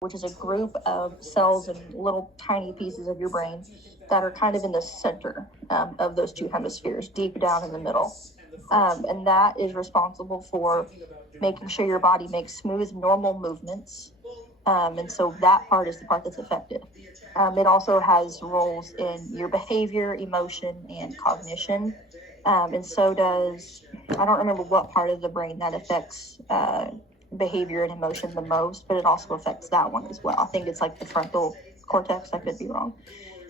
which is a group of cells and little tiny pieces of your brain that are kind of in the center of those two hemispheres, deep down in the middle. And that is responsible for making sure your body makes smooth, normal movements. And so that part is the part that's affected. It also has roles in your behavior, emotion, and cognition. And so does, I don't remember what part of the brain that affects behavior and emotion the most, but it also affects that one as well. I think it's like the frontal cortex. I could be wrong.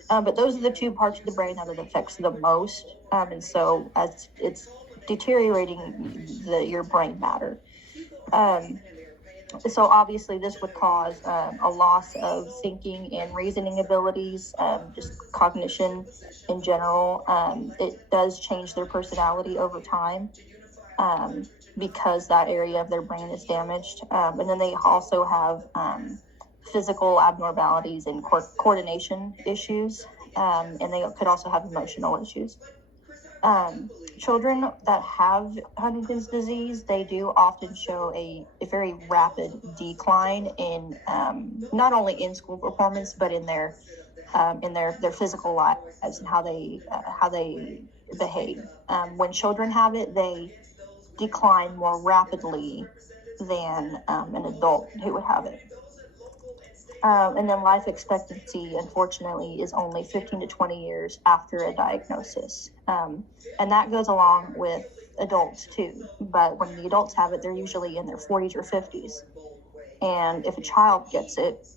But those are the two parts of the brain that it affects the most. And so as it's deteriorating your brain matter. So obviously this would cause a loss of thinking and reasoning abilities, just cognition in general. It does change their personality over time because that area of their brain is damaged. And then they also have physical abnormalities and coordination issues, and they could also have emotional issues. Children that have Huntington's disease, they do often show a very rapid decline in not only in school performance, but in their physical lives and how they behave. When children have it, they decline more rapidly than an adult who would have it. And then life expectancy, unfortunately, is only 15 to 20 years after a diagnosis. And that goes along with adults too. But when the adults have it, they're usually in their 40s or 50s. And if a child gets it,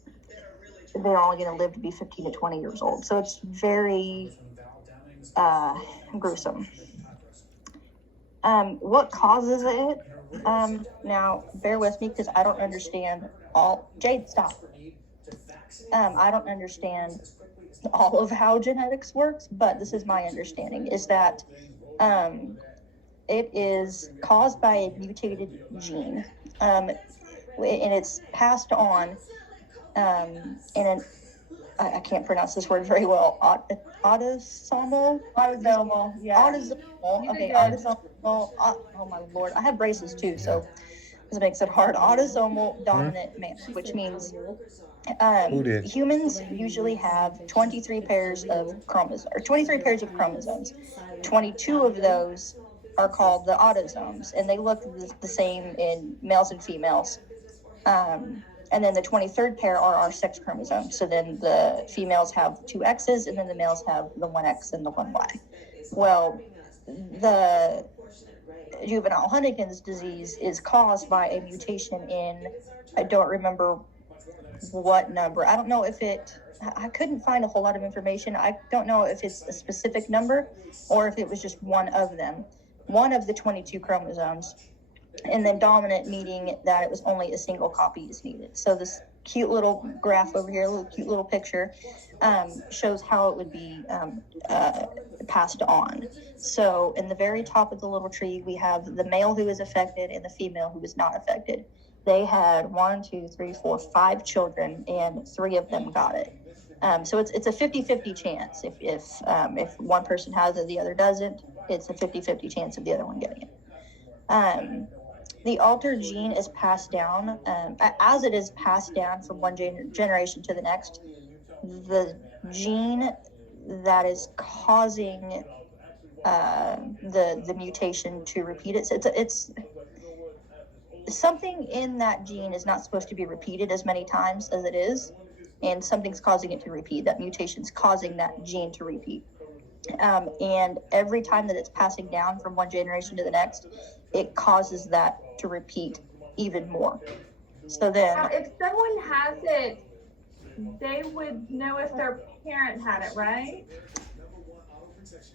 they're only going to live to be 15 to 20 years old. So it's very gruesome. What causes it? Now, bear with me because I don't understand all. Jade, stop. I don't understand all of how genetics works, but this is my understanding, is that it is caused by a mutated gene, and it's passed on in an, I can't pronounce this word very well, autosomal? Autosomal, yeah. Autosomal, okay, autosomal, oh my lord, I have braces too, so this makes it hard. Autosomal dominant male, which means humans usually have 23 pairs of chromosomes, or 23 pairs of chromosomes. 22 of those are called the autosomes, and they look the same in males and females. And then the 23rd pair are our sex chromosomes. So then the females have 2 X's, and then the males have the 1 X and the 1 Y. Well, the juvenile Huntington's disease is caused by a mutation in, I don't remember what number. I don't know if I couldn't find a whole lot of information. I don't know if it's a specific number or if it was just one of them. One of the 22 chromosomes, and then dominant meaning that it was only a single copy is needed. So this cute little graph over here, cute little picture, shows how it would be passed on. So in the very top of the little tree, we have the male who is affected and the female who is not affected. They had 5 children, and 3 of them got it. So it's a 50-50 chance. If one person has it, the other doesn't, it's a 50-50 chance of the other one getting it. The altered gene is passed down, as it is passed down from one generation to the next. The gene that is causing the mutation to repeat it, it's something in that gene is not supposed to be repeated as many times as it is, and something's causing it to repeat. That mutation's causing that gene to repeat. And every time that it's passing down from one generation to the next, it causes that to repeat even more. So then, now, if someone has it, they would know if their parent had it, right?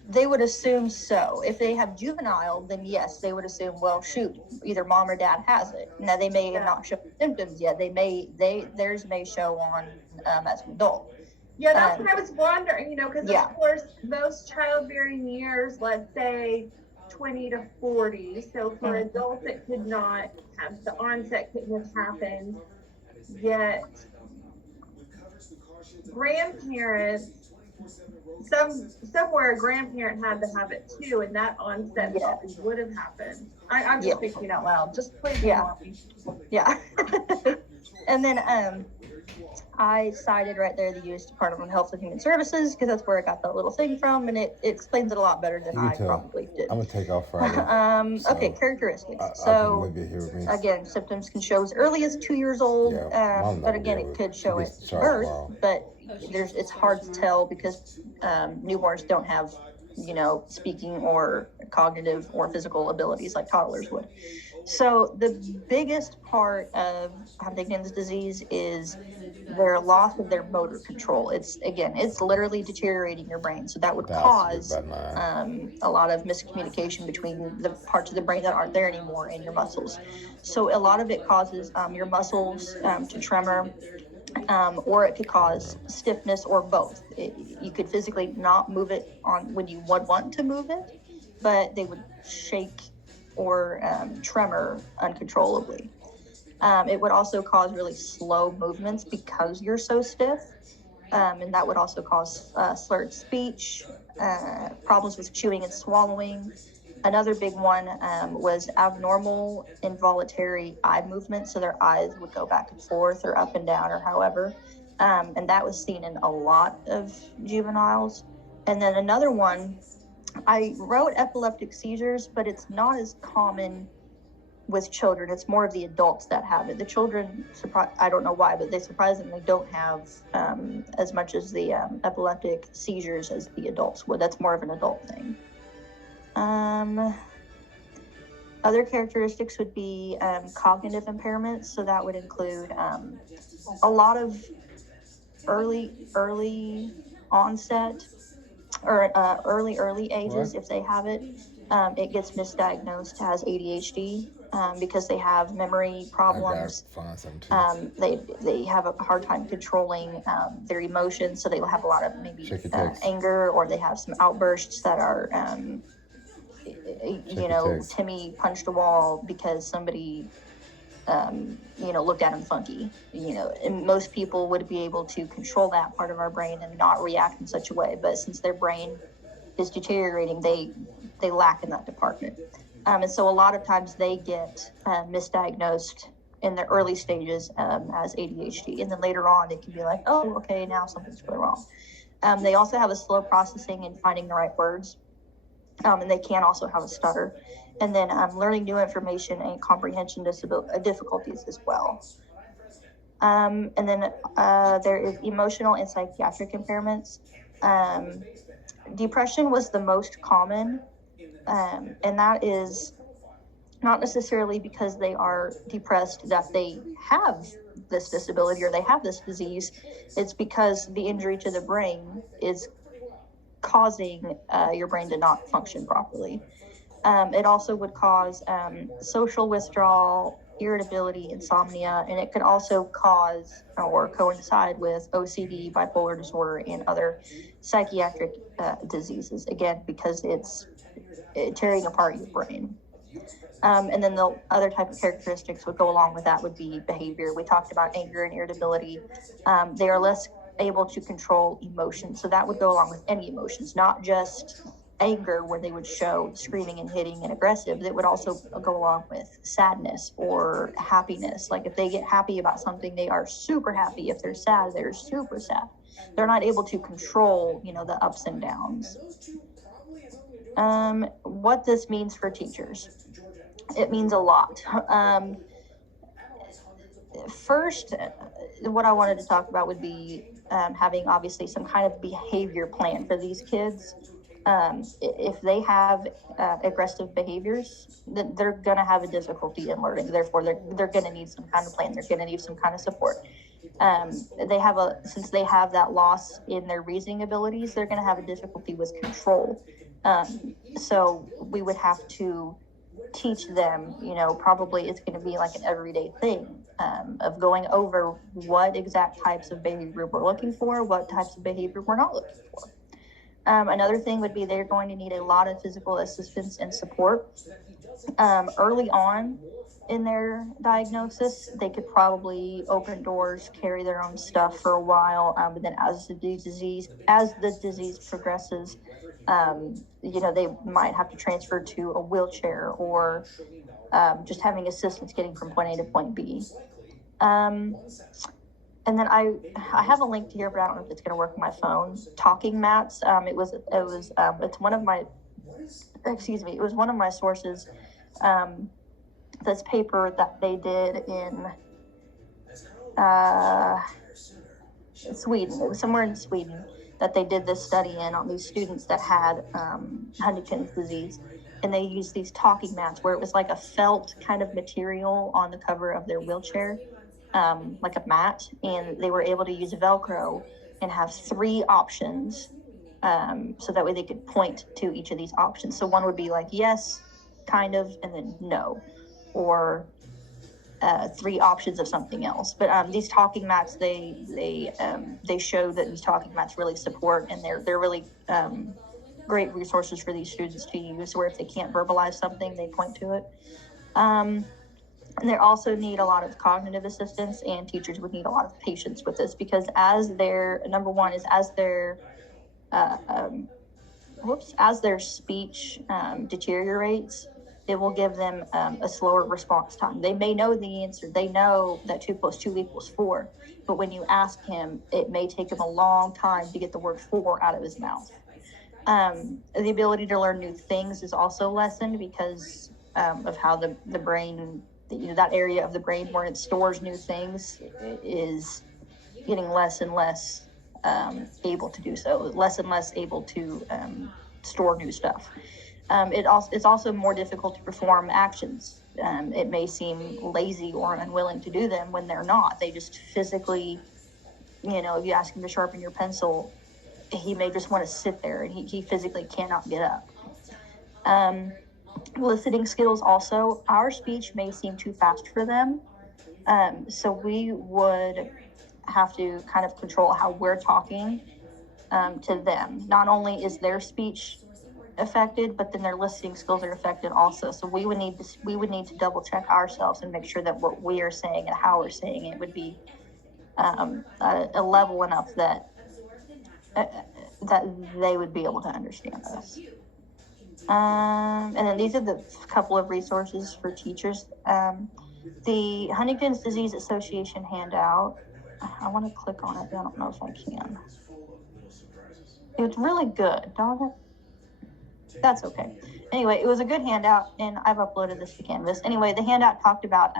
They would assume so. If they have juvenile, then yes, they would assume, well, shoot, either mom or dad has it. Now they may have not shown symptoms yet. Theirs may show on as an adult. Yeah, that's what I was wondering, because of course most childbearing years, let's say 20 to 40. So for adults, it could not have, the onset couldn't have happened yet. Grandparents, somewhere a grandparent had to have it too, and that onset probably would have happened. I'm just thinking out loud. Just please. Yeah. And then I cited right there the U.S. Department of Health and Human Services because that's where I got that little thing from, and it explains it a lot better than I probably did. I'm gonna take off Friday. Okay, characteristics. So again, symptoms can show as early as 2 years old, but again, it could show at birth. But it's hard to tell because newborns don't have, speaking or cognitive or physical abilities like toddlers would. So the biggest part of Huntington's disease is their loss of their motor control. It's literally deteriorating your brain. So that would cause a lot of miscommunication between the parts of the brain that aren't there anymore and your muscles. So a lot of it causes your muscles to tremor, or it could cause stiffness or both. You could physically not move it on when you would want to move it, but they would shake or tremor uncontrollably. It would also cause really slow movements because you're so stiff, and that would also cause slurred speech, problems with chewing and swallowing. Another big one was abnormal involuntary eye movement, so their eyes would go back and forth or up and down or however, and that was seen in a lot of juveniles. And then another one, I wrote epileptic seizures, but it's not as common with children. It's more of the adults that have it. The children, I don't know why, but they surprisingly don't have as much as the epileptic seizures as the adults would. That's more of an adult thing. Other characteristics would be cognitive impairments. So that would include a lot of early onset or early ages. If they have it, it gets misdiagnosed as ADHD because they have memory problems. They have a hard time controlling their emotions, so they will have a lot of maybe anger, or they have some outbursts that are Timmy punched a wall because somebody looked at him funky. And most people would be able to control that part of our brain and not react in such a way. But since their brain is deteriorating, they lack in that department. And so a lot of times they get misdiagnosed in the early stages as ADHD. And then later on, it can be like, oh, okay, now something's really wrong. They also have a slow processing and finding the right words. And they can also have a stutter. And then learning new information and comprehension difficulties as well. And then there is emotional and psychiatric impairments. Depression was the most common, and that is not necessarily because they are depressed that they have this disability or they have this disease. It's because the injury to the brain is causing your brain to not function properly. It also would cause social withdrawal, irritability, insomnia, and it could also cause or coincide with OCD, bipolar disorder, and other psychiatric diseases, again, because it's tearing apart your brain. And then the other type of characteristics would go along with that would be behavior. We talked about anger and irritability. They are less able to control emotions, so that would go along with any emotions, not just anger where they would show screaming and hitting and aggressive. That would also go along with sadness or happiness. Like if they get happy about something, they are super happy. If they're sad, they're super sad. They're not able to control, the ups and downs. What this means for teachers. It means a lot. First, what I wanted to talk about would be having obviously some kind of behavior plan for these kids. If they have aggressive behaviors, then they're going to have a difficulty in learning. Therefore, they're going to need some kind of plan. They're going to need some kind of support. Since they have that loss in their reasoning abilities, they're going to have a difficulty with control. So we would have to teach them, probably it's going to be like an everyday thing of going over what exact types of behavior we're looking for, what types of behavior we're not looking for. Another thing would be they're going to need a lot of physical assistance and support. Early on in their diagnosis, they could probably open doors, carry their own stuff for a while, but then as the disease progresses, they might have to transfer to a wheelchair or just having assistance getting from point A to point B. And then I have a link here, but I don't know if it's going to work on my phone. Talking mats. It's one of my, it was one of my sources. This paper that they did in Sweden. It was somewhere in Sweden that they did this study on these students that had Huntington's disease. And they used these talking mats where it was like a felt kind of material on the cover of their wheelchair, like a mat. And they were able to use Velcro and have 3 options. So that way they could point to each of these options. So one would be like, yes, kind of, and then no, or 3 options of something else. But these talking mats, they show that these talking mats really support, and they're really great resources for these students to use, where if they can't verbalize something, they point to it. And they also need a lot of cognitive assistance, and teachers would need a lot of patience with this, because as their speech deteriorates, it will give them a slower response time. They may know the answer. They know that 2 + 2 = 4. But when you ask him, it may take him a long time to get the word 4 out of his mouth. The ability to learn new things is also lessened because of how the brain, that area of the brain where it stores new things is getting less and less able to do so, less and less able to store new stuff. It's also more difficult to perform actions. It may seem lazy or unwilling to do them when they're not. They just physically, if you ask him to sharpen your pencil, he may just want to sit there, and he physically cannot get up. Listening skills also, our speech may seem too fast for them. So we would have to kind of control how we're talking to them. Not only is their speech affected, but then their listening skills are affected also. So we would need to double check ourselves and make sure that what we are saying and how we're saying it would be a level enough that they would be able to understand us. And then these are the couple of resources for teachers. The Huntington's Disease Association handout. I want to click on it, but I don't know if I can. It's really good, don't it? That's okay. Anyway, it was a good handout, and I've uploaded this to Canvas. Anyway, the handout talked about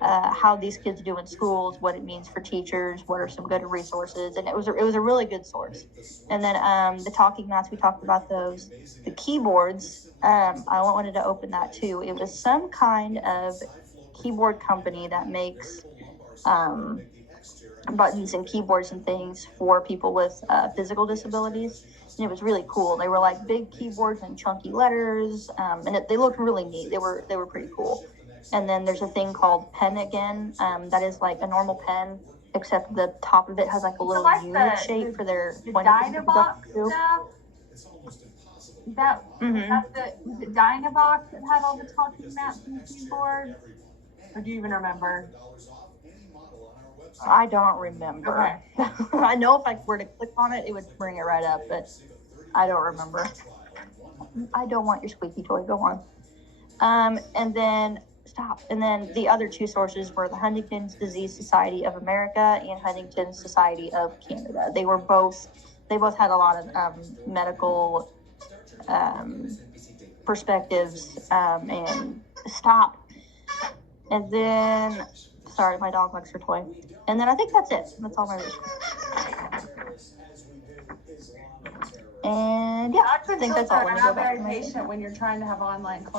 how these kids do in schools, what it means for teachers, what are some good resources, and it was a really good source. And then the talking mats, we talked about those. The keyboards, I wanted to open that too. It was some kind of keyboard company that makes buttons and keyboards and things for people with physical disabilities. And it was really cool. They were like big keyboards and chunky letters, and they looked really neat. They were pretty cool. And then there's a thing called Pen Again, that is like a normal pen, except the top of it has like a little unit shape for their Dynavox stuff. Was it Dynavox that had all the talking mats and keyboards? Or do you even remember? I don't remember. Okay. I know if I were to click on it, it would bring it right up, but I don't remember. I don't want your squeaky toy. Go on. And then the other 2 sources were the Huntington's Disease Society of America and Huntington's Society of Canada. They both had a lot of medical perspectives and stop. And then, sorry, my dog likes her toy. And then I think that's it. That's all my research. And yeah, I think that's all. I'm not very patient when you're trying to have online classes.